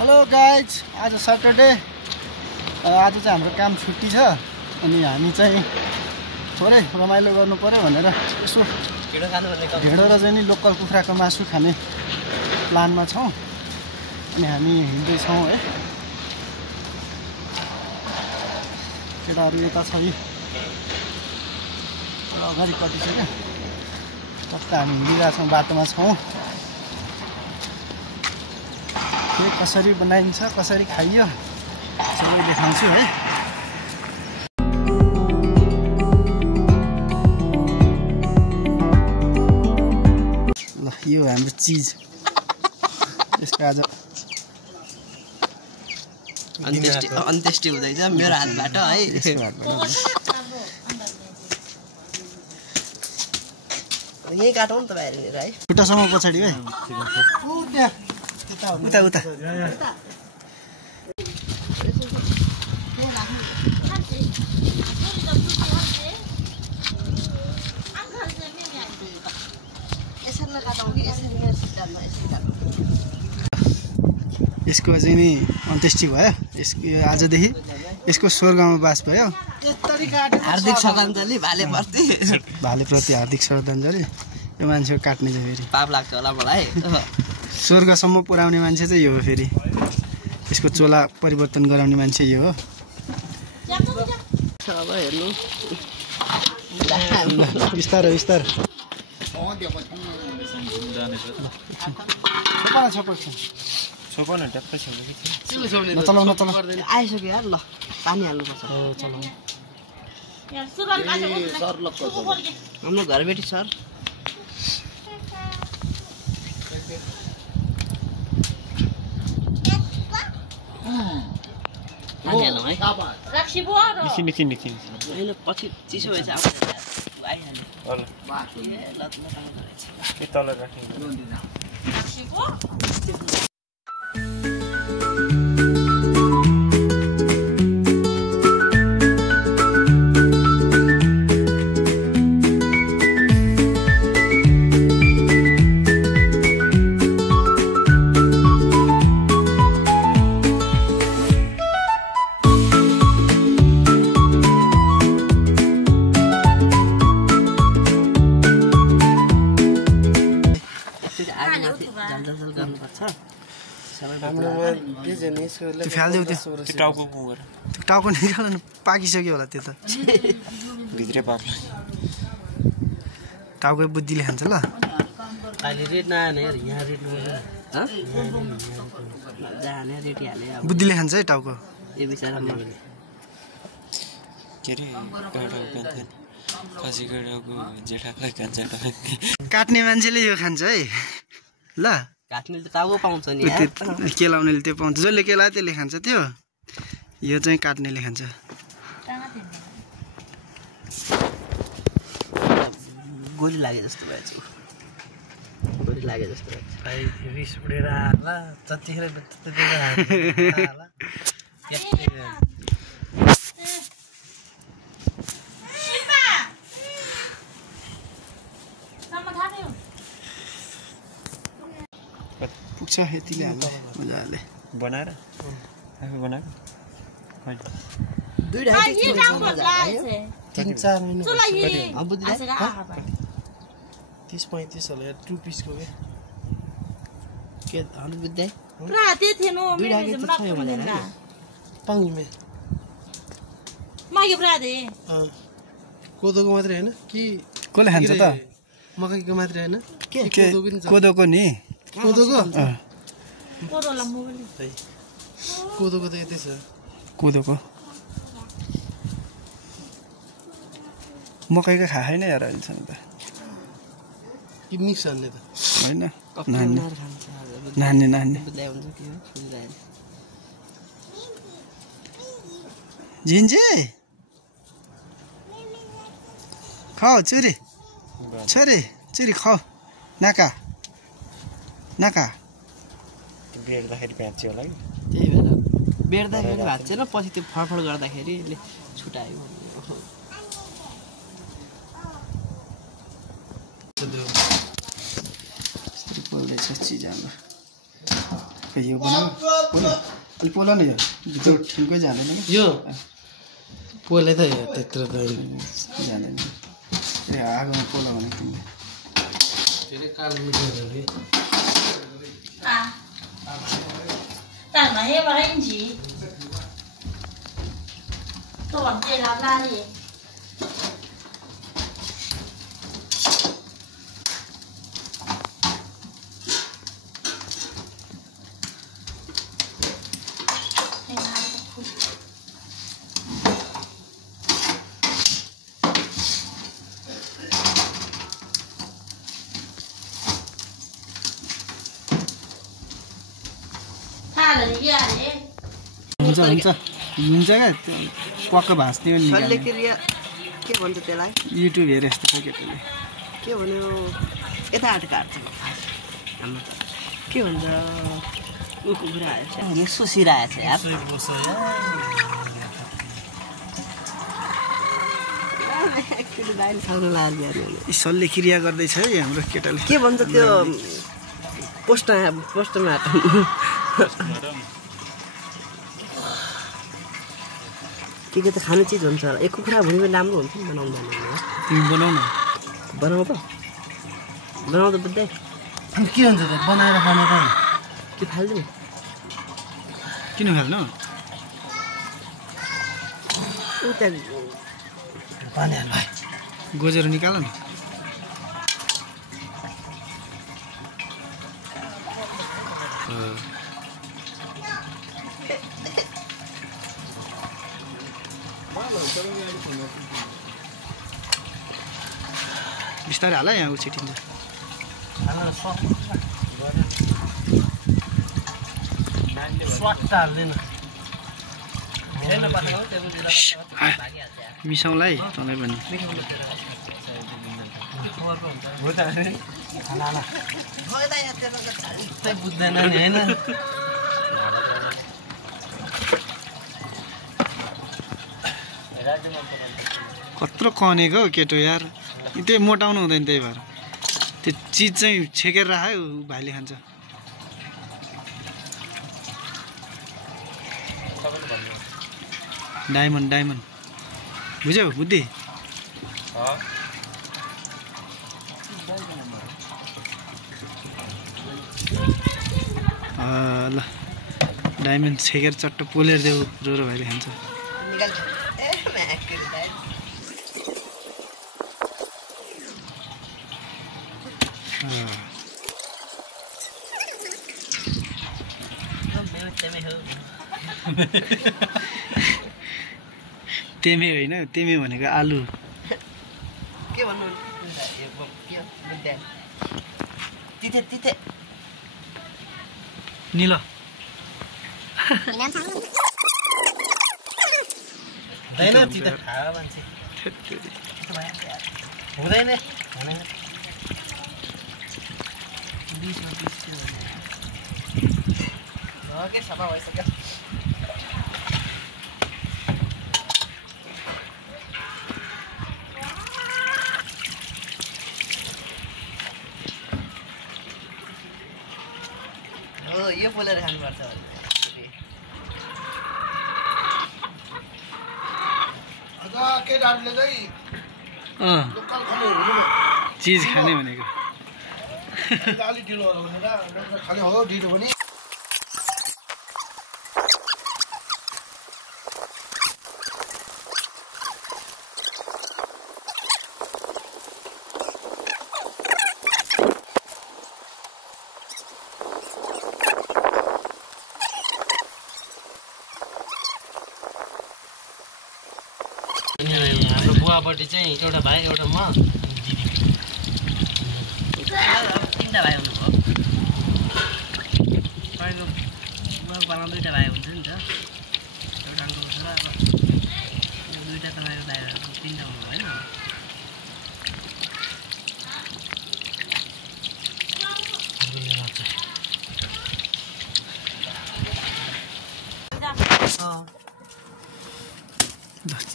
Hello guys, आज Saturday. आज चाहिँ हाम्रो काम छुट्टी छ अनि हामी चाहिँ थोरै रमाइलो गर्नु पर्यो भनेर यसो ढेँडो र चाहिँ नि लोकल कुखुराको मासु खाने प्लानमा छौँ अनि हामी हिँड्दैछौँ है। केटाहरू यता छ यी अगाडि कटिसक्यो टक्क हामी हिँडिरहेछौँ, बाटोमा छौँ। के कसरी बनाइन्छ, कसरी खाइयो सबै देखाउँछु है। ल यो हाम्रो चिज, यसको आज अन्त्येष्टि हुँदैछ मेरो हातबाट है। यही काटौँ त बाहिर है, खुट्टासम्म पछाडि है। उता उता यसको चाहिँ नि अन्त्येष्टि भयो। यसको आजदेखि यसको स्वर्गमा बास भयो। हार्दिक श्रद्धाञ्जली भालेप्रति। भालेप्रति हार्दिक श्रद्धाञ्जली। यो मान्छेको काट्ने चाहिँ फेरि पाप लाग्छ होला मलाई। स्वर्गसम्म पुर्याउने मान्छे चाहिँ यो हो। फेरि यसको चोला परिवर्तन गराउने मान्छे यो हो। अब हेर्नु बिस्तारै बिस्तारै नचलाउ नचलाउ आइसक्यो यार। ल पानी हाल्नुपर्छ। हाम्रो घरबेटी सर पानी हालौँ है। होइन पछि चिसो भएछ आइहाल्यो। टाउको निकाल्नु पाकिसक्यो होला त्यो त। भित्रै पाक्ला टाउकै बुद्धिले खान्छ ल। अहिले रेट नआने यहाँ रेट जाने रेट हाले बुद्धिले खान्छ है टाउको। यो बिचारा के अरे खसी गडाको जेठालाई खान्छ। काट्ने मान्छेले यो खान्छ है ल। काट्ने त टाउको पाउँछ नि, केलाउनेले त्यो पाउँछ। जसले केलायो त्यसले खान्छ त्यो। यो चाहिँ काट्नेले खान्छ। गोली लागे जस्तो भएछ। गोली लागे जस्तो भएछ। रिस उडेर आला जतिखेर पुग्छ यतिले हाल्ने मजाले बनाएर आफै बनाएको। 3-4 मिनट 30-35 होला 2 पिसको के अनु बुझ्दै पाङ्गीमे कोदोको मात्रै होइन कि कसले खान्छ त? मकैको मात्रै होइन, कोदोको नि। कोदोको कोदोको त यतै छ। कोदोको मकैको खाएन यार अहिलेसम्म त। कि मिक्स हाल्ने त होइन। नान्ने झिन्जे खाऊ चुरी चुरी खाऊ। नाका बेर्दाखेरि भ्याच्यो होला कि। त्यही भएर बेर्दाखेरि भाँच्दैन, पछि त्यो फडफड गर्दाखेरि यसले छुट्यायो। बोल्दैछ चिज हाम्रो। यो बनाऊ अलि पोला नि यो भित्र ठिकै जाँदैन कि यो पोले त त्यत्रो त जाँदैन ए आगोमा पोला भनेको तिमीले धेरै कालो मिठो हुन्छ 但买些玩意儿，都往这拉拉的。हुन्छ हुन्छ हुन्छ क्या क्वाक्क भाँच्ने शल्यक्रिया के भन्छ त्यसलाई युट्युब हेरे जस्तो छ केटाले के भन्यो यता आँट काट्छ हाम्रो के भन्छ ऊ कुखुरा आएछ यसो सिराएछ यार एकचोटि बाहिर खाउनु लाग्यो शल्यक्रिया गर्दैछ है हाम्रो केटाले के भन्छ त्यो पोस्टमार्टम के त खाने चिज हुन्छ होला एक कुखुरा भुँडी पनि राम्रो हुन्छ नि बनाउँदा तिमी बनाउ न बनाऊ त बनाउँदा बुझ्दै अनि के हुन्छ त बनाएर खानु त के फाल्नु किन फाल्नु उता पानी हाल भाइ गोजेर निकाल न बिस्तारै हाल यहाँ उछिटिन्छ स्वाट हाल्दैन मिसाउँला है तँलाई पनि बुझ्दैन नि होइन कत्रो कनेको हौ केटो यार त्यही मोटाउनु हुँदैन त्यही भएर त्यो चिज चाहिँ छेकेर राख्यो भाइले खान्छ डायमन्ड बुझ्यौ बुद्धि ल डायमन्ड छेकेर चट्ट पोलेर देऊ रो भाइले खान्छ तेमे होइन तेमे भनेको आलु के भन्नु तिते निलो हुँदैन चिता खाएर मान्छे हुँदैन के सफा भइसक्यो यो पोलेर खानुपर्छ केटाहरूले चाहिँ लोकल खाने चिज खाने भनेको अलिक ढिलो होला भनेर खालि हो ढिलो पनि हाम्रो बुवापट्टि चाहिँ एउटा भाइ एउटा म दिदी तीनटा भाइ हुनुभयो तपाईँको बुवाको बाबा दुईवटा भाइ हुन्छ नि त एउटा आङ्कल छ र अब दुईवटा तपाईँको भाइहरू तीनटा हुनुभयो होइन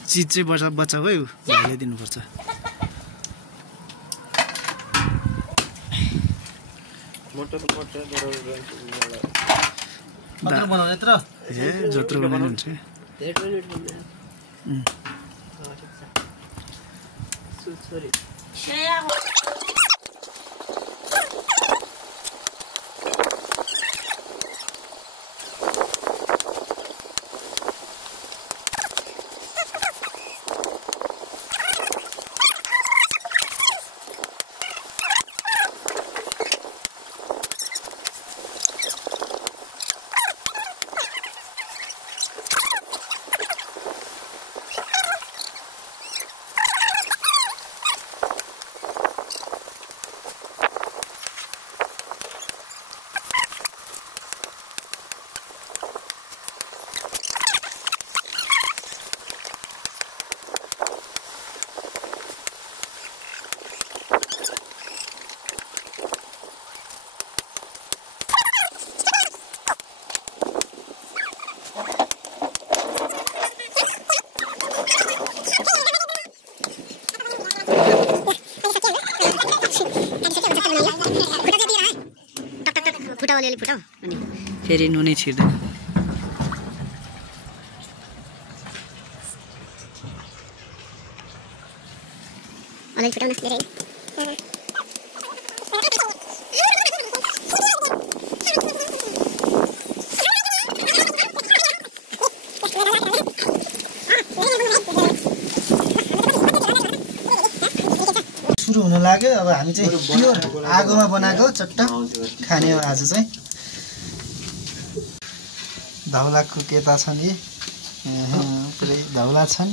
चिज चाहिँ बचाएको है भाइले दिनुपर्छ मोटर खतरो बनाउने यत्र ए जत्रो बनाउनु हुन्छ धेरै टोइलेट बनायो सरी 谁呀？ फुटाउ अलिअलि फुटाउ अनि फेरि नुनै छिर्दैन अलिअलि फुटाउ न धेरै सुरु हुन लाग्यो अब हामी चाहिँ प्योर आगोमा बनाएको चट्ट खाने हो आज चाहिँ धौलाको केता छन् यी पुरै धौला छन्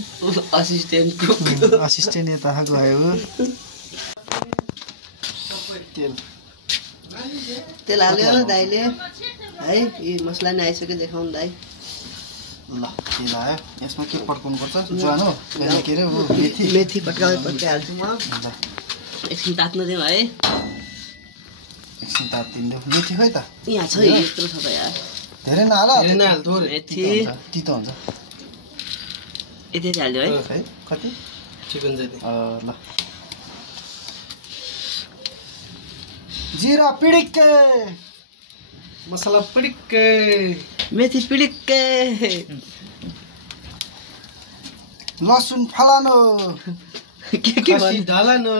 असिस्टेन्ट यता गयो तेल हाल्यो दाइले है यी मसला नि आइसक्यो देखाउनु दाइ ल तेल आयो यसमा के पड्काउनु पर्छ ज्वानो के अरे मेथी मेथी पट्काइ हाल्छु म एकछिन तात्नु दिउँ है एकछिन तातिदिनु मेथी खोइ त यहाँ छ यत्रो छ त यार धेरै नहाल मेथी तितो हुन्छ यति हाल्यो है है कति चिकन जति ल जिरा पिडिक्के मसला पिडिक्के मेथी पिडिक्के लसुन फलानो के खसी ढालानो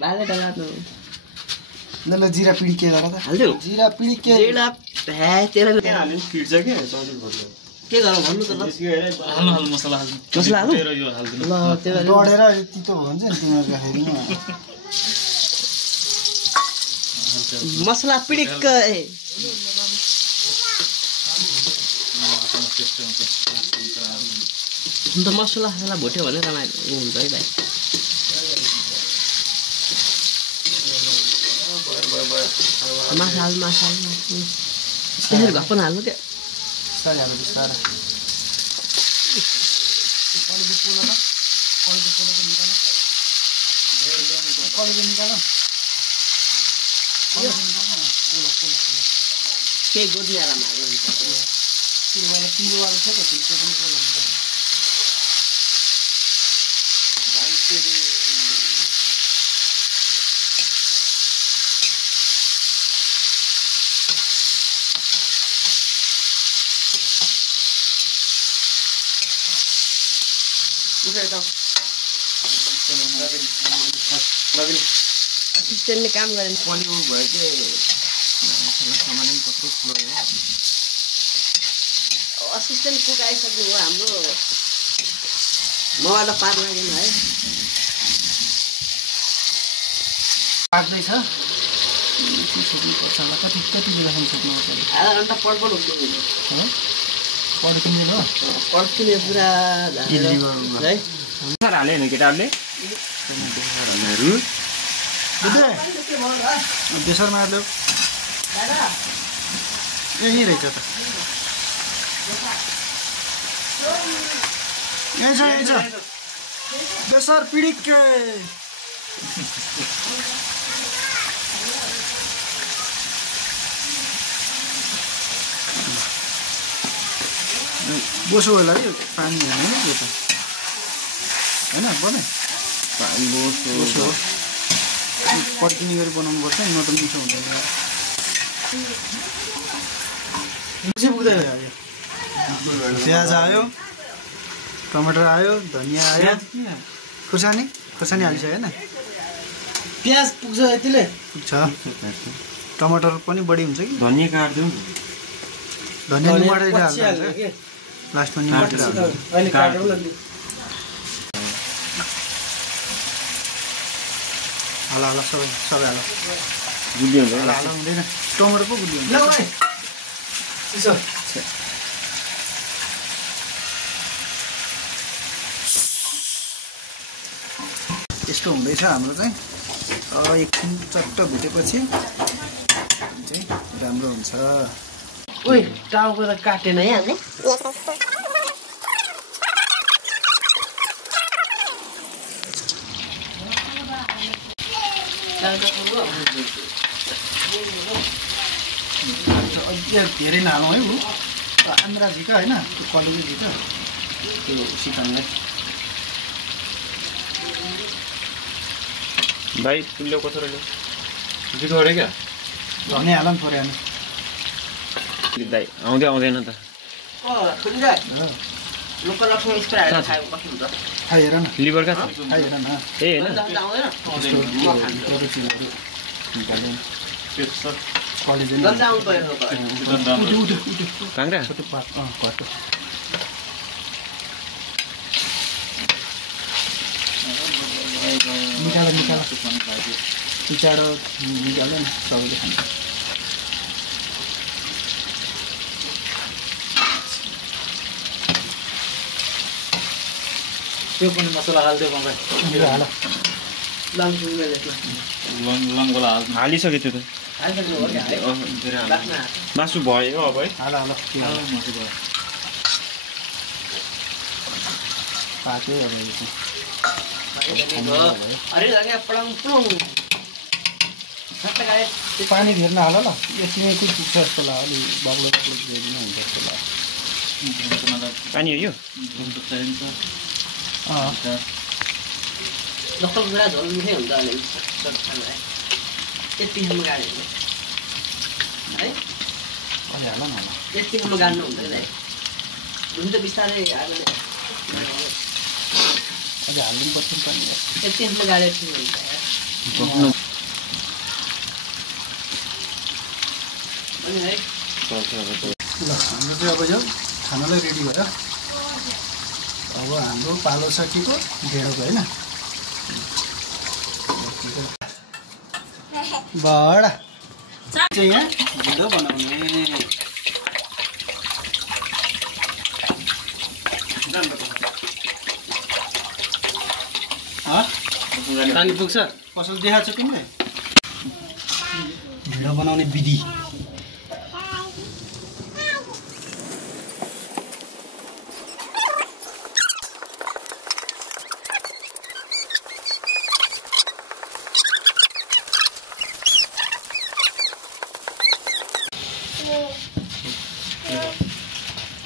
बाले डलानो ल जिरा पिडिक्के गर त हाल्दिउ जिरा पिडिक्के जेला भ्या तेरा किट्छ के के गरौँ भन्नु त ल हाल्नु मसला हाल्नु मसला हाल्नु यो हाल्दिनु ल तेरा डढेर तितो हुन्छ नि तिमीहरू राखेर मसला पिडिक्के अन्त मसला भुट्यो भने रमाइलो हुन्छ है भाइ माछा हाल्नु त्यसरी घप्पन हाल्नु क्या बिस्तारै हाल्नु बिस्तारै केही गोद्ने आराम हाल्नु असिस्टेन्टले काम गरेन पलिउ भयो के सामान पनि कत्रो ठुलो हो असिस्टेन्ट कुक आइसक्नु हो हाम्रो मबाट पार लागेन है पाक्दैछ छोड्नुपर्छ होला कति बेलासम्म छोड्नुपर्छ आधा घन्टा पडपड हुन्छ पड्किने भयो पड्किने पुरा है सर हाले नि केटाहरूले बेसरमा हाल्यो यहीँ रहेछ त यहीँ छ बेसर पिडिक्के बोसो होला है पानी हाल्नु नि त्यो त होइन बनाए पानी बोसो पड्किने गरी बनाउनुपर्छ नि त मिठो हुँदैन प्याज आयो, टमाटर आयो, धनियाँ आयो, खुर्सानी हालिसक्यो होइन? प्याज पुग्छ यतिले? पुग्छ। टमाटर पनि बढी हुन्छ कि? धनियाँ काट्दिउँ न। धनियाँ निमाडेर हाल्छ लास्टमा निमाडेर हाल्छ। अहिले काटौँ न। हाल सबै हाल। गुलियो हुन्छ हाल हुँदैन, टमाटर पो गुलियो हुन्छ। यस्तो हुँदैछ हाम्रो चाहिँ। एकछिन चट्ट भुटेपछि चाहिँ राम्रो हुन्छ। ओइ टाउको त काटेन है आज? धेरै नहालौँ है, आन्द्रा झिका होइन, त्यो कलेजो झिका त्यो सिकाउनुलाई। भाइ तुल्यो कस्तो रहेछ? जिरो अरे क्या? धनियाँ हाल नि थोरै हाल्नु। दाइ आउँदैन त। लोकल लक्ष्मी स्प्राइट खायो कस्तो हुन्छ? खाइ हेर न, लिभर कहाँ छ? खाइ हेर न। ए होइन कलेजो काङ्ग्रा घट्टो निकाल पिचाएर निकाल्यो नि सबैले खान्छ। त्यो पनि मसला हाल्दियो बङ्गाई हाल लङ्गोला हाल्नु हालिसक्यो त्यो त। मासु भयो अब है। हाल पाकै अब पानी धेर नहाल ल, यतिमै कुछ पुग्छ जस्तो लाग्यो। अलि बाक्लो ग्रेभी नै हुन्छ जस्तो लाग्यो। पानी हो यो? लोकल कुरा झोल मिठै हुन्छ अनि त्यतिसम्म गाड्यो है, अलि हाल न। त्यतिसम्म गाड्नु हुँदैन है, हुन्छ बिस्तारै आगोले अलि हाल्नु पर्छ पानी। त्यतिसम्म गाड्यो ठिक हुन्छ। अनि है ल हाम्रो चाहिँ अब यो खानालाई रेडी भयो। अब हाम्रो पालो छ के को ढेँडोको होइन? बडा चाहिँ यहाँ ढेँडो बनाउने। पानी पुग्छ? पसल देखाएको छ तिमीले ढेँडो बनाउने विधि?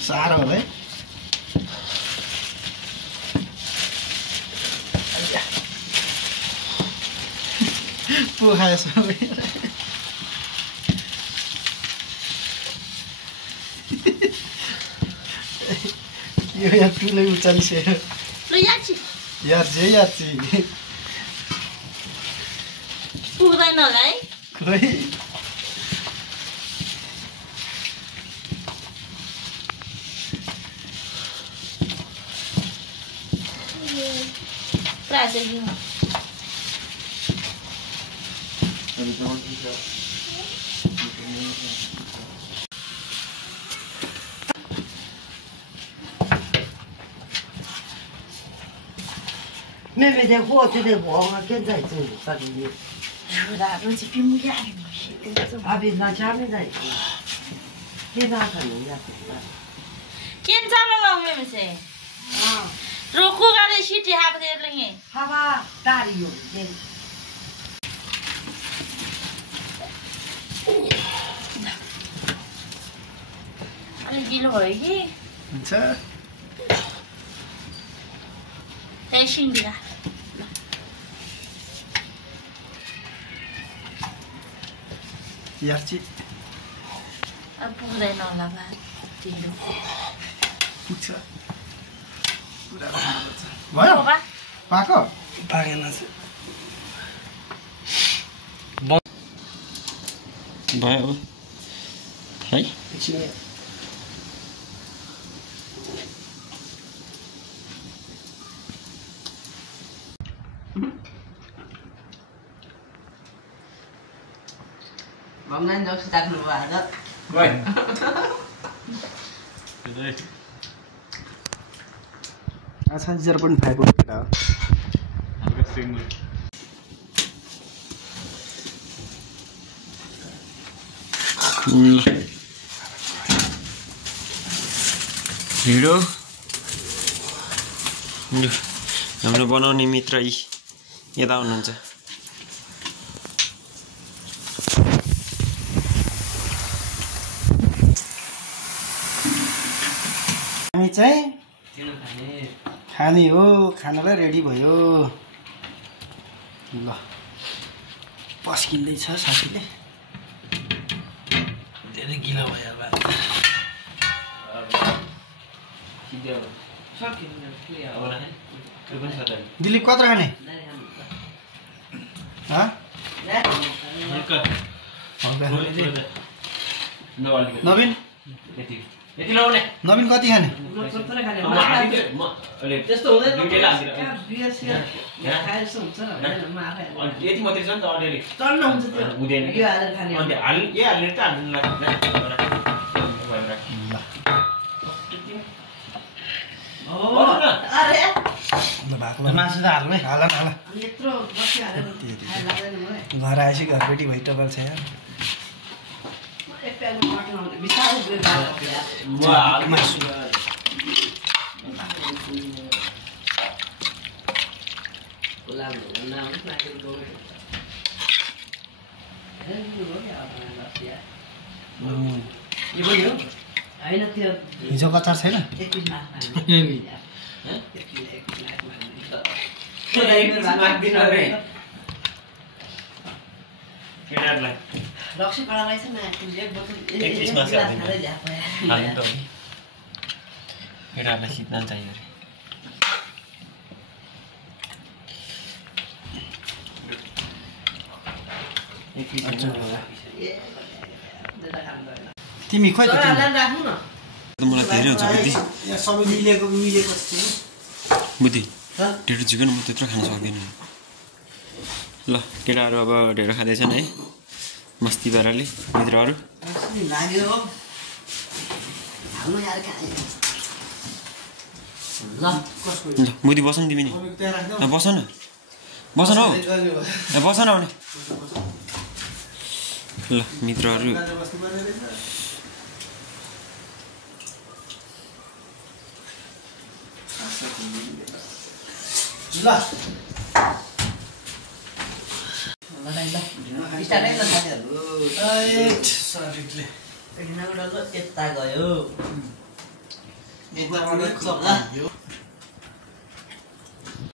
साह्रो होला है। पो खायो सबै। यो यहाँ ठुलै उचालिसक्यो। यार्ची पुग्दैन होला है? खोइ妹妹的货就得我跟在这里啥东西？是的，我这边没干阿比那家没在，你哪可能呀？ केन चालो गाउँमे से रोको गाडी सिटी हाप दे लेंगे हावा दारी हो ये अनि गिलो भयो कि हुन्छ टेस्टिङ दिला यार्ची अब पुग्दैन होला बा ढिलो पुग्छ भयो बा पाको पाकेन भयो अब है Bóng nó sẽ đặt vào đó. Rồi. अच्छा 0.5 हो केटा हो भिडियो हाम्रो बनाउने मित्र यी यता हुनुहुन्छ हामी चाहिँ खाने हो खानालाई रेडी भयो ल पस्किँदैछ साथीले धेरै गिला भयो दिलीप कत्रो खाने नवीन नवीन कति खाने त्यस्तो हुँदैन खाएजस्तो हुन्छ यति मात्रै छ नि त अलिअलि चल्न हुन्छ त्यो हुँदैन यो हालेर खाने अन्त यो हालेर त हाल्नु अरे ल भएको मासु त हाल्नु है हाल हाल यत्रो बसी हालेर खाए लाग्दैन मलाई घर आएपछि घरपेटी भइटबल छ यार एक प्याज मटन आउँछ बिस्तारै मासु होइन त्यो हिजोको अचार छैन रक्सी पडालाई छ केटाहरूलाई सिक्न चाहियो अरे तिमी खोइ त राख्नु न मलाई धेरै हुन्छ बुद्धि यहाँ सबै मिलेको बुद्धि ढेँडो चिकन म त्यत्रो खान सक्दिनँ ल केटाहरू अब ढेँडो खाँदैछन् है मस्ती पाराले मित्रहरू लाग्यो ल ल बुद्धि बस न तिमी नि बस न हौ बस न भने ल मित्रहरू ल यता गयो